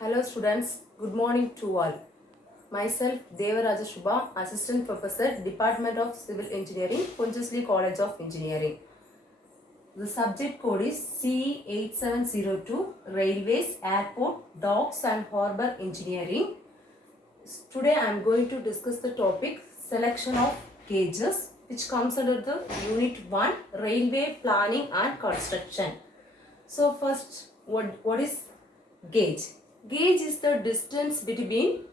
Hello students, good morning to all. Myself Devaraja Shubha, Assistant Professor, Department of Civil Engineering, Pondicherry College of Engineering. The subject code is C8702, Railways, Airport, Docks and Harbour Engineering. Today I am going to discuss the topic Selection of Gauges, which comes under the Unit 1, Railway Planning and Construction. So first, what is gauge? Gauge is the distance between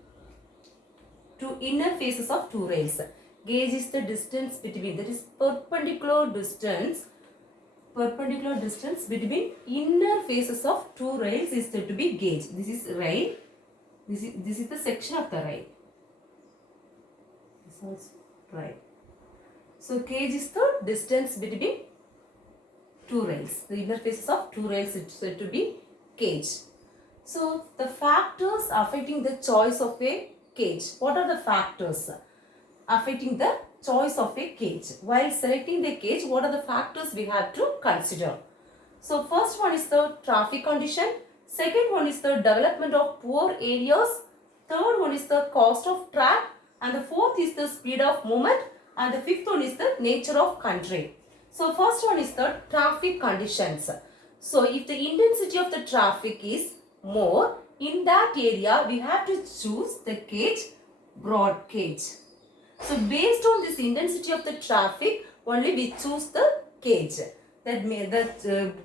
two inner faces of two rails. Gauge is the distance between, that is perpendicular distance between inner faces of two rails is said to be gauge. This is rail. This is the section of the rail. This is rail. So gauge is the distance between two rails. The inner faces of two rails is said to be gauge. So the factors affecting the choice of a gauge. What are the factors affecting the choice of a gauge? While selecting the gauge, what are the factors we have to consider? So first one is the traffic condition. Second one is the development of poor areas. Third one is the cost of track. And the fourth is the speed of movement. And the fifth one is the nature of country. So first one is the traffic conditions. So if the intensity of the traffic is more, in that area we have to choose the gauge broad gauge. So based on this intensity of the traffic, only we choose the gauge.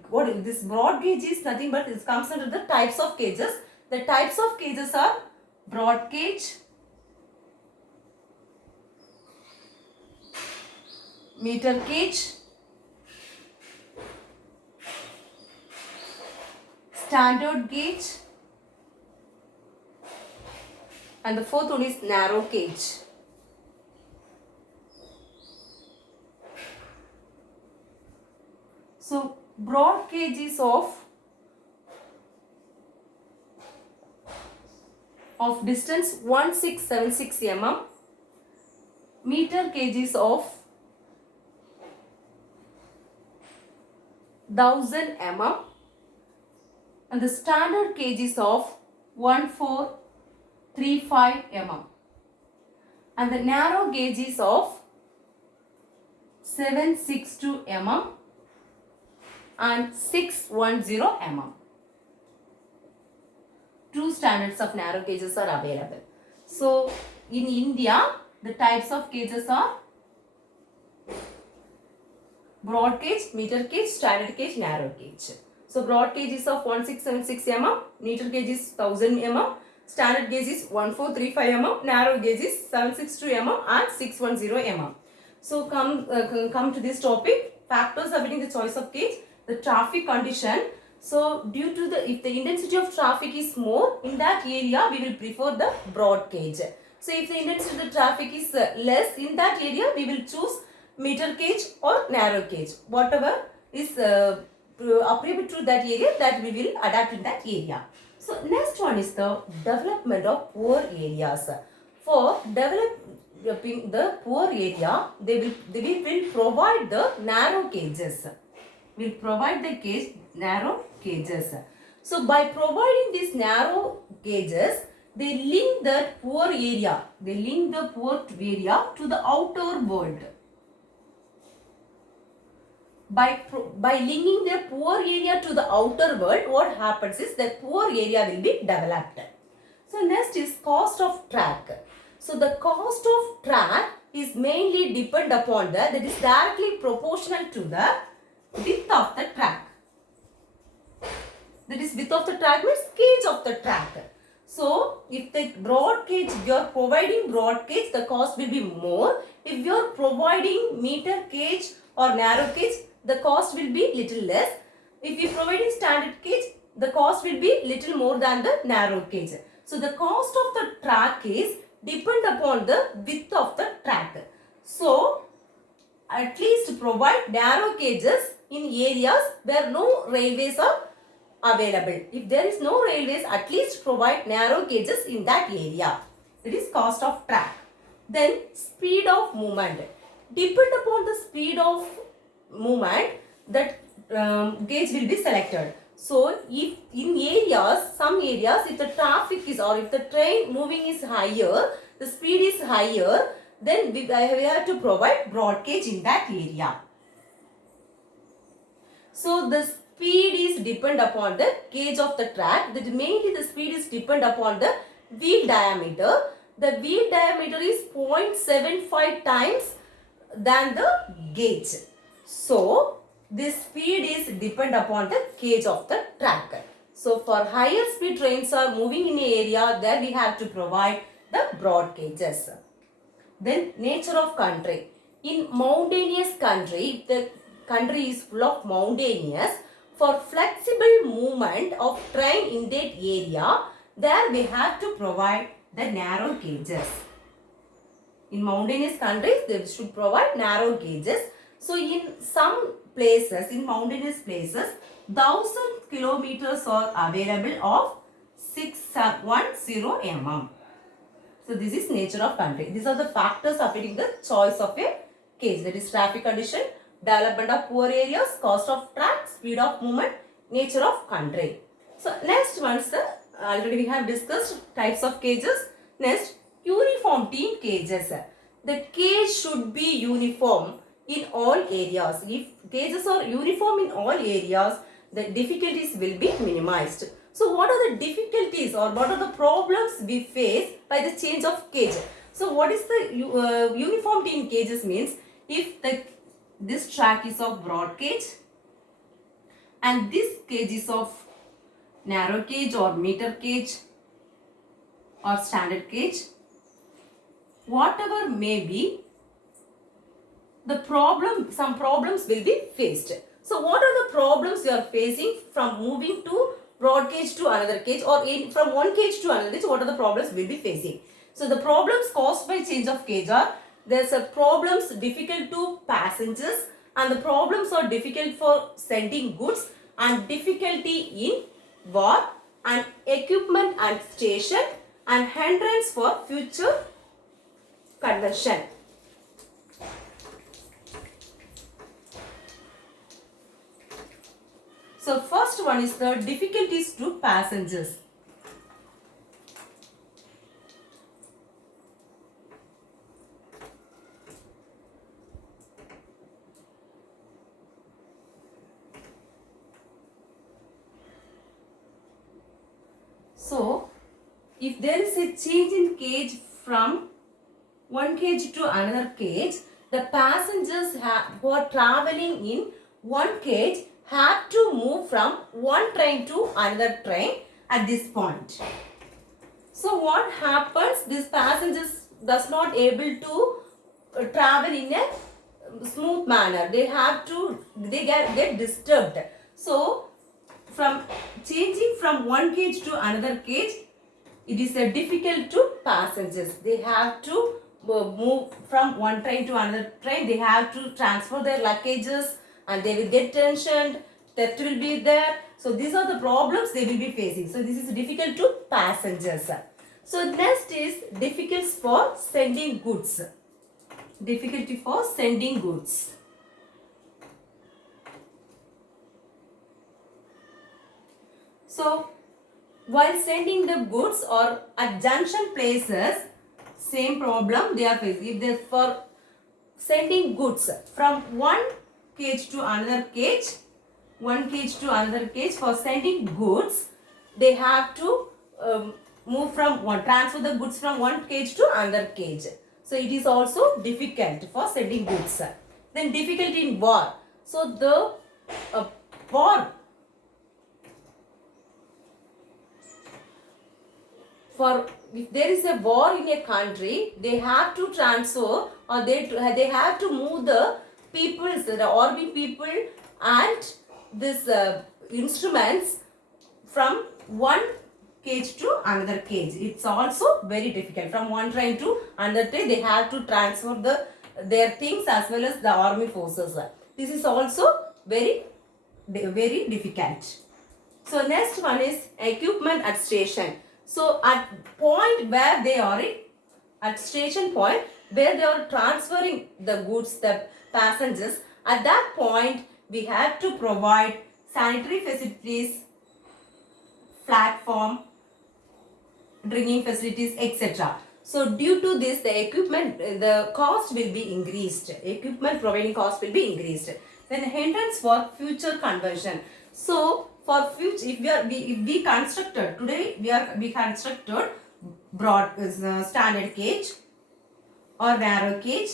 What this broad gauge is nothing but it comes under the types of gauges. The types of gauges are broad gauge, meter gauge, standard gauge, and the fourth one is narrow gauge. So broad gauge is of distance 1676 mm, meter gauge is of 1000 mm, and the standard gauge is of 1435 mm, and the narrow gauge is of 762 mm and 610 mm. Two standards of narrow gauges are available. So in India, the types of gauges are broad gauge, meter gauge, standard gauge, narrow gauge. So broad gauge is of 1676 mm, meter gauge is 1000 mm, standard gauge is 1435 mm, narrow gauge is 762 mm and 610 mm. So come to this topic, factors affecting the choice of gauge. The traffic condition. So due to if the intensity of traffic is more, in that area we will prefer the broad gauge. So if the intensity of the traffic is less, in that area we will choose meter gauge or narrow gauge. Whatever is appropriate to that area, that we will adapt in that area. So next one is the development of poor areas. For developing the poor area, they will provide the narrow gauges. Will provide the narrow gauges. So by providing these narrow gauges, they link that poor area. They link the poor area to the outer world. By linking the poor area to the outer world, what happens is that poor area will be developed. So next is cost of track. So the cost of track is mainly depend upon that is directly proportional to the width of the track. That is width of the track means gauge of the track. So if the broad gauge, you are providing broad gauge, the cost will be more. If you are providing meter gauge or narrow gauge, the cost will be little less. If you are providing standard gauge, the cost will be little more than the narrow gauge. So the cost of the track is depend upon the width of the track. So at least provide narrow gauges in areas where no railways are available. If there is no railways, at least provide narrow gauges in that area. That is cost of track. Then speed of movement. Depend upon the speed of movement, that gauge will be selected. So if in areas, some areas, if the traffic is or if the train moving is higher, the speed is higher, then we have to provide broad gauge in that area. So the speed is depend upon the gauge of the track. That mainly the speed is depend upon the wheel diameter. The wheel diameter is 0.75 times than the gauge. So this speed is depend upon the gauge of the track. So for higher speed trains are moving in an area, there we have to provide the broad gauges. Then nature of country. In mountainous country, if the country is full of mountainous, for flexible movement of train in that area, there we have to provide the narrow gauges. In mountainous countries, they should provide narrow gauges. So in some places, in mountainous places, 1000 kilometers are available of 610 mm. So this is nature of country. These are the factors affecting the choice of a gauge. That is traffic condition, development of poor areas, cost of track, speed of movement, nature of country. So next one, sir, already we have discussed types of gauges. Next, uniformity in gauges. The gauge should be uniform in all areas. If gauges are uniform in all areas, the difficulties will be minimized. So what are the difficulties or what are the problems we face by the change of gauge? So what is the uniformity in gauges means if this track is of broad gauge and this gauge is of narrow gauge or meter gauge or standard gauge, whatever may be, some problems will be faced. So what are the problems you are facing from moving to broad gauge to another gauge or from one gauge to another gauge? What are the problems we will be facing? So the problems caused by change of gauge are, there's a problems difficult to passengers and the problems are difficult for sending goods and difficulty in war and equipment and station and hindrance for future conversion. So first one is the difficulties to passengers. So if there is a change in gauge from one gauge to another gauge, the passengers who are traveling in one gauge have to move from one train to another train at this point. So what happens? These passengers does not able to travel in a smooth manner. They get disturbed. So from changing from one gauge to another gauge, it is difficult to passengers. They have to move from one train to another train. They have to transfer their luggages and they will get tensioned, theft will be there. So these are the problems they will be facing. So this is difficult to passengers. So next is difficulties for sending goods. Difficulty for sending goods. So while sending the goods or at junction places, same problem they are facing. If they for sending goods from one gauge to another gauge, for sending goods, they have to transfer the goods from one gauge to another gauge. So it is also difficult for sending goods. Then difficulty in war. So the war, for if there is a war in a country, they have to transfer or they have to move the people, the army people and this instruments from one gauge to another gauge. It's also very difficult. From one train to another train, they have to transfer their things as well as the army forces. This is also very difficult. So next one is equipment at station. So at point where they are at station point where they are transferring the goods, the passengers, at that point we have to provide sanitary facilities, platform, drinking facilities, etc. So due to this, the equipment, the cost will be increased. Equipment providing cost will be increased. Then hindrance for future conversion. So for future, if we constructed today, we constructed broad standard gauge or narrow gauge.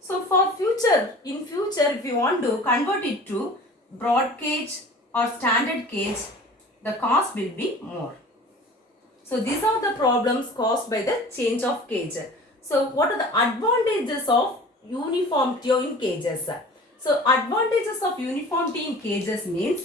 So for future, in future, if you want to convert it to broad gauge or standard gauge, the cost will be more. So these are the problems caused by the change of gauge. So what are the advantages of uniformity in gauges? So advantages of uniformity in gauges means,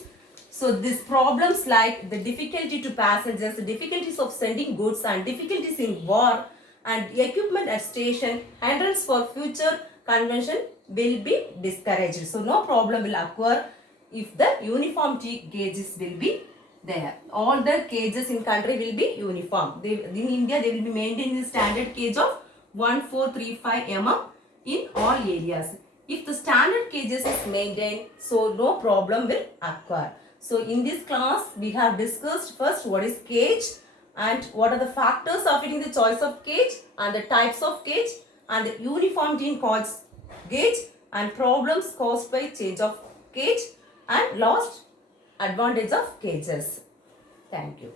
so these problems like the difficulty to passengers, the difficulties of sending goods and difficulties in war and equipment at station, hindrance for future conversion will be discouraged. So no problem will occur if the uniformity gauges will be there. All the gauges in country will be uniform. In India, they will be maintained the standard gauge of 1435 mm in all areas. If the standard gauges is maintained, so no problem will occur. So in this class, we have discussed first what is gauge and what are the factors affecting the choice of gauge and the types of gauge and the uniformity in gauge and problems caused by change of gauge and lost advantage of gauges. Thank you.